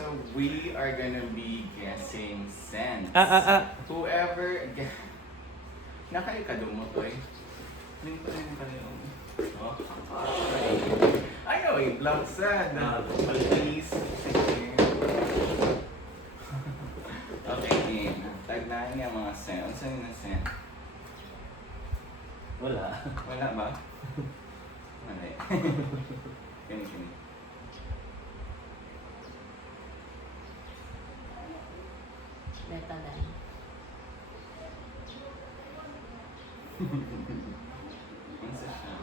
So we are gonna be guessing scents. Whoever nakalikado mo to eh. Hindi pa rin nakalimutan mo. Oh. Ay, no, wait. Laksan. Please. Sige. Okay, game. Tagnahan niya mga scent. Ano saan yung scent? Wala. Wala ba? Wala eh. Kini. Betadine. Ano sa siya?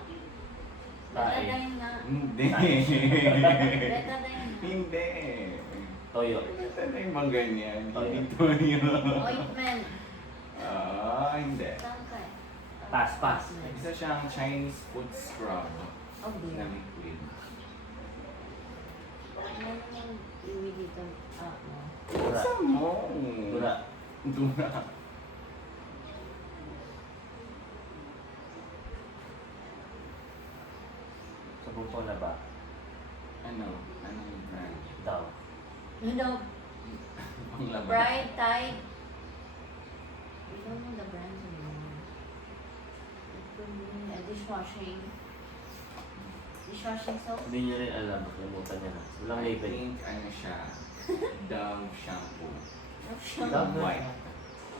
Betadine nga. Hindi. Betadine nga. Hindi. Toyo. Ano yung bang ganyan? Toyo. Hindi Toyo. Ointment. Hindi. Tangkay. Pass. Isa siyang Chinese food scrub Oh na dear. liquid. Ano yung iwi dito? No. Dura. Isa mo. Dura. Dura. Sabon po na ba? Ano? Ano yung brand? Daw. Ano? Ang laban. Bright Tide. I don't know the brands anymore. It could be a dishwashing. Dishwashing soap? Hindi niyo rin alam. Nakalimutan niya na. Walang I label. think ano siya, Dove shampoo. Dove na White.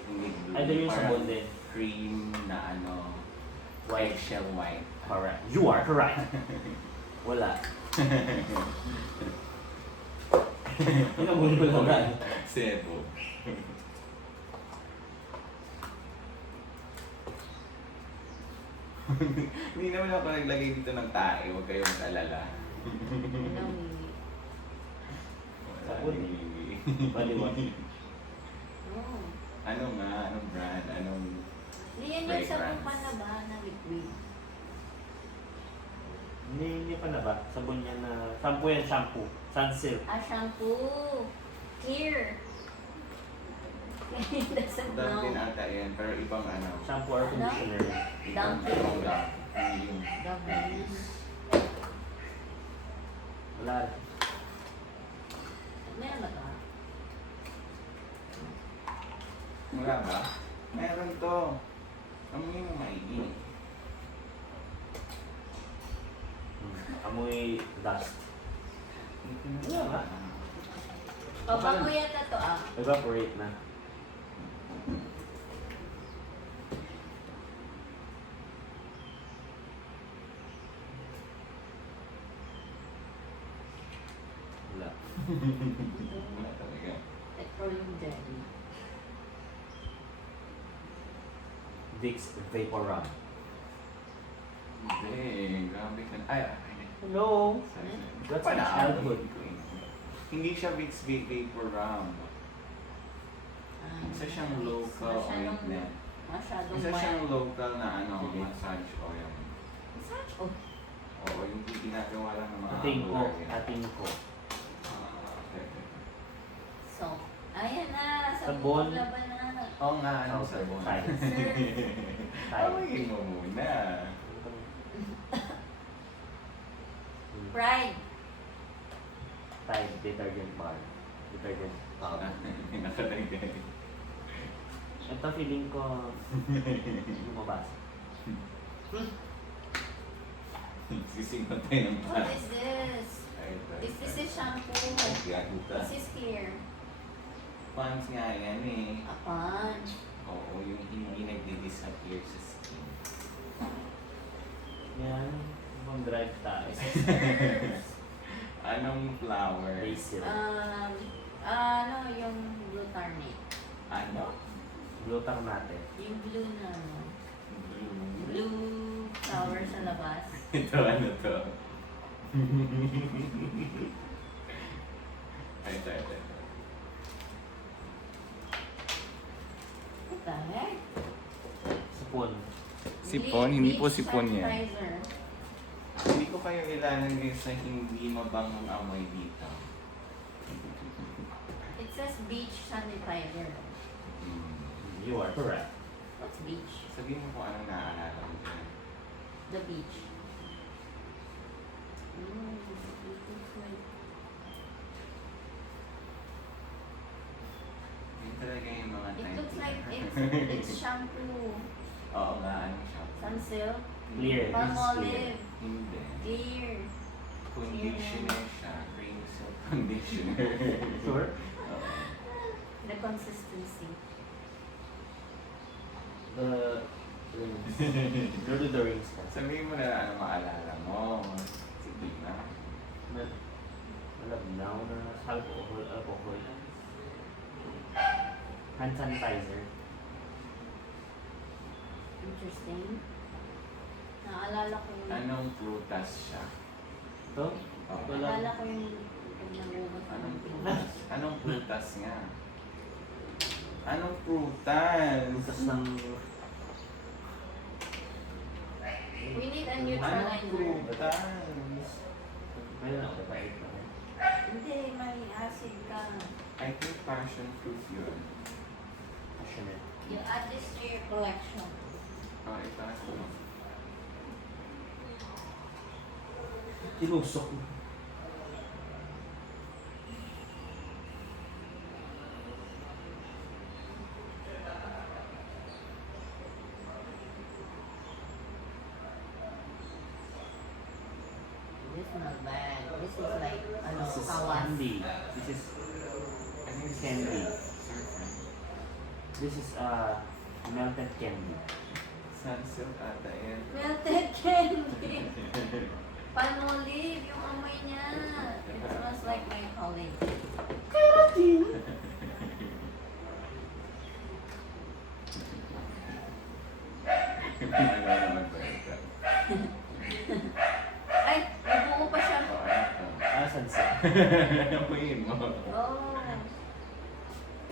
Hindi blue. Ay, doon yung Parang sabon din. cream na ano, White. eggshell white. Correct. You are correct. Wala. Pinamuli mo lang. Sebo. Hindi naman ako naglagay dito ng tae, huwag kayong mag-alala. Ano iwi? Sabon. Wala, Baliwan. Oh. Ano nga? Anong brand? Anong... Hindi yan yung sabon Fragrance. pa na ba na liquid? Hindi pa na ba? Sabon niya na... Shampoo yan, shampoo. Sunsilk. Shampoo. Clear. Doesn't Dove din know. ata yan, pero ibang ano. Shampoo or conditioner. Ibang Dove. ibang Dove. Hindi yung... Dove. Wala. Meron ba ito? Wala ba? Meron to. Amoy mo maigi. Amoy dust. Wala ba? Pabango yata to ah. Evaporate na. Wala. Wala talaga. Petroleum jelly. Vicks Vapor Rub. Hindi, grabe ka. Ay, Hello. sorry. That's Paano my childhood. Hindi siya Vicks Vapor Rub. Isa siyang local ointment. Masyadong Isa mild. siyang local na ano, Sige. massage oil. Massage? Oh. Oo, yung ginagawa lang ng mga Ating ko. lugar yan. Ating ko. Okay. So, ayan na. Sabon. Laban na. Oo nga, ano Sauce. sabon? Tide. Sir. Amoyin mo muna. Pride. Tide detergent bar. Detergent powder. Nakalagay. Ito feeling ko lumabas. Sisingot tayo ng What is this? Ay, This is shampoo. Gagita. This is clear. Pants nga yan eh. A punch. Oo, yung hindi nagdi-disappear sa skin. Yan. Ibang drive tayo. This is herbs. Anong flower? Basil. Ano, yung glutarnate. Ano? Glutar natin. Yung blue na, ano, Blue. blue flower sa labas. Ito, ano to? Ito. What the heck? Sipon. Sipon? Hindi po Bleach sipon yan. sanitizer. Hindi ko kayo ilalagay sa hindi mabangong amoy dito. It says beach sanitizer. You are correct. What's beach? Sabihin mo kung anong naaalala mo dyan. The beach. It looks like talaga yung mga It type. looks like it's shampoo. Oo nga, anong shop? Sunsilk. Clear. This is clear. Palmolive. Hindi. Clear. Conditioner siya. Cream silk conditioner. Sure? Oo. The consistency. The rings. Go to the rings na. Sabihin mo na ano maalala mo. Sige na. Malabnaw na alcohol. Hand sanitizer. Interesting. Naalala ko yung... Anong prutas siya? Ito? Oo. Naalala ko yung... Pag nagugot ko ng Anong pinag. prutas? Anong prutas nga? Anong prutas? Butas ng... We need a Anong neutralizer. prutas? Mayroon ako ba ito? Hindi, may acid ka. I think passion fruit yun. Passionate. You add this to your collection. Oh, ito ako. Tinusok. This is not bad. This is like, ano, This is kawas. candy. This is I think it's candy. surfing. This is melted candy. Sunsilk ata yan. Melted candy. Palmolive, yung amoy niya. It smells like my college. Ano naman ba ito? Ay, may buo pa siya. Oh, ito. Sunset. Amoyin mo. Oh.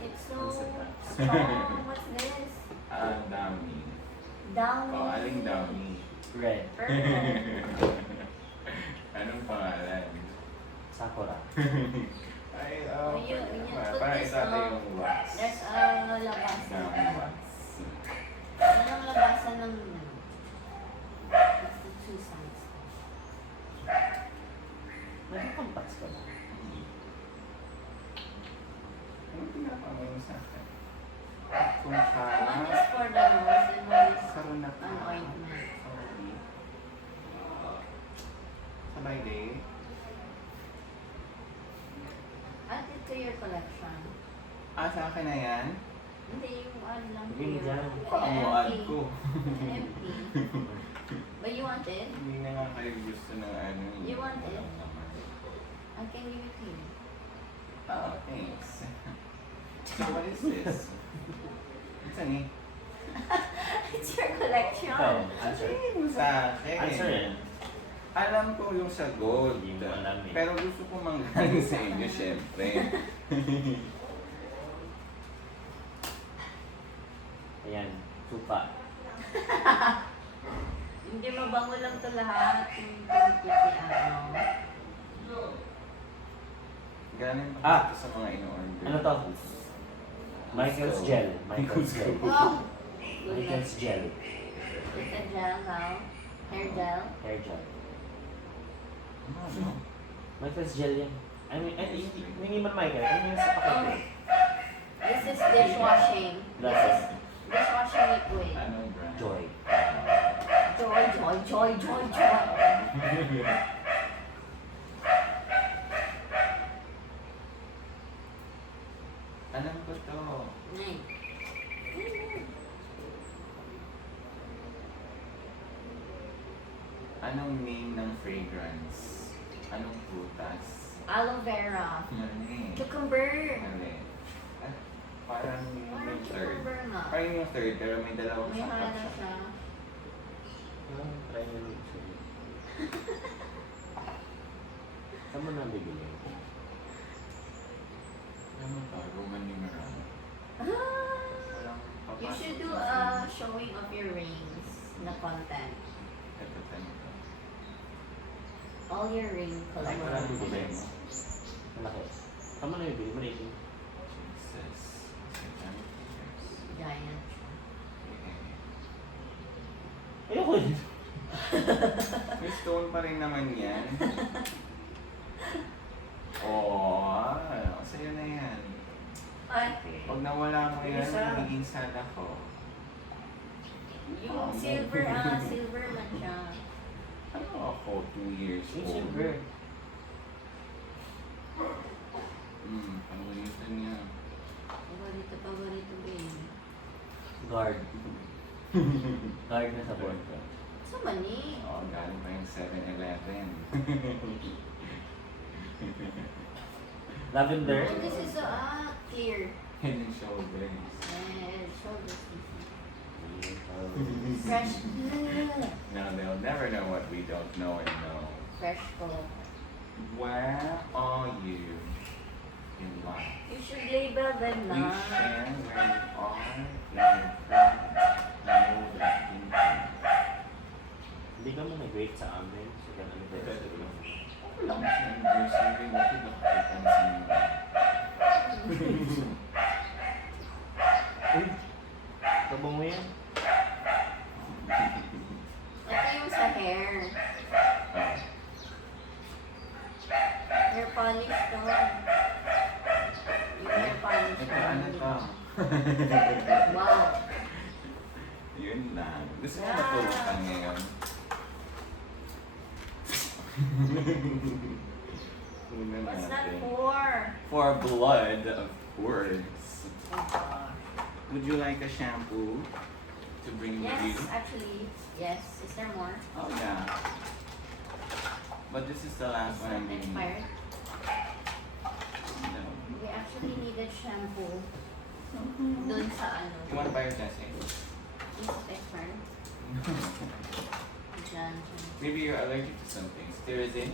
It's so Sunset. strong. What's this? Downy. Downy. Oh, aling downy. Red. Purple. Anong pangalan? Sakura. Ay, oh. Ayun, put Parang this, ito ata oh. yung wax. There's a labasan. Downy wax. Anong labasan ng... It's the two sides. Nagpampats ka ba? Anong pinapamay mo sa akin? Kung One siya... is for the nose and one is Karoon na an ointment. Sorry. Sabay day. Add it to your collection. Sa akin na yan. Hindi, yung ano lang Hindi here. dyan. Paamuan Empty. ko. Empty. But you want it? Hindi na nga kayo gusto ng ano. You want it? I can give it to you. Oh, thanks. So what is this? It's an eh. It's your collection. Ikaw, answer. Sabihin mo sa akin. Answer yan. Alam ko yung sagot. Hindi mo alam eh. Pero gusto ko manggaling sa inyo, syempre. Ayan, supa. Hindi, mabango lang to lahat. Yung pinipiti ano. Galing Ah! ito sa mga in-order. Ano to? Michael's Gel. Michael's Gel. Wow! Michael's Gel. It's a gel now. Hair gel. Hair gel. Ano? Michael's Gel yan. I mean, hindi man Michael. Ano yung sa paket? This is dishwashing. This is dishwashing liquid. Anong brand? Joy. Joy, joy, joy, joy, joy. Alam ko to. Nay. Anong name ng fragrance? Anong prutas? Aloe vera. Mali. Cucumber. Mali. Ah, parang Parang yung third. cucumber nga. Parang yung third, pero may dalawang May sapat hala siya. siya. Try nyo lang siya. Saan mo nabibili? Ano to? Roman numeral. Ah! Walang You papasok should do sa a showing of your rings na content. Ito, ito. All your ring Saan mo nabibili? collections. Malaki. Saan mo nabibili? Malitin. Jesus. Giant. Ayoko yun. May stone pa rin naman yan. Oo, sa'yo na yan. Ay, O Pag nawala mo yan, Isa. magiging sad ako. Yung silver man siya. Ano ako, 2 years Yung old? silver. Pangalitan niya. Paborito, baby. Guard. Guard na sa board ko. Sa mani. Oo, galing pa yung 7-Eleven. Lavender. Oh, this is clear. Head and shoulders. And shoulders. Fresh. Now they'll never know what we don't know and know. Fresh color. Where are you in life? You should label them We na. share where you are in your friends. Know that people. Hindi ka mo nag-rate sa amin. So, ganun ba? Lang sa anniversary, bakit nakakapansin mo? Uy! Tabong mo yan. Ito yung sa hair. Hair polish to. Yung hair polish Ito, na. ano to? Wow. Yun lang. Gusto mo matulog ka ngayon? Una What's that natin. for? For blood, of course. Oh gosh. Would you like a shampoo to bring with you? Yes, actually. Yes. Is there more? Oh yeah. But this is the last one I'm Not bringing. expired. No. We actually needed shampoo. Doon sa ano. You want to buy your testing? Is it expired? Diyan. Maybe you're allergic to something. Sterizine?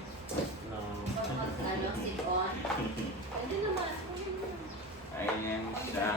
No. Ano, sit on? Hindi naman. Ayan siya.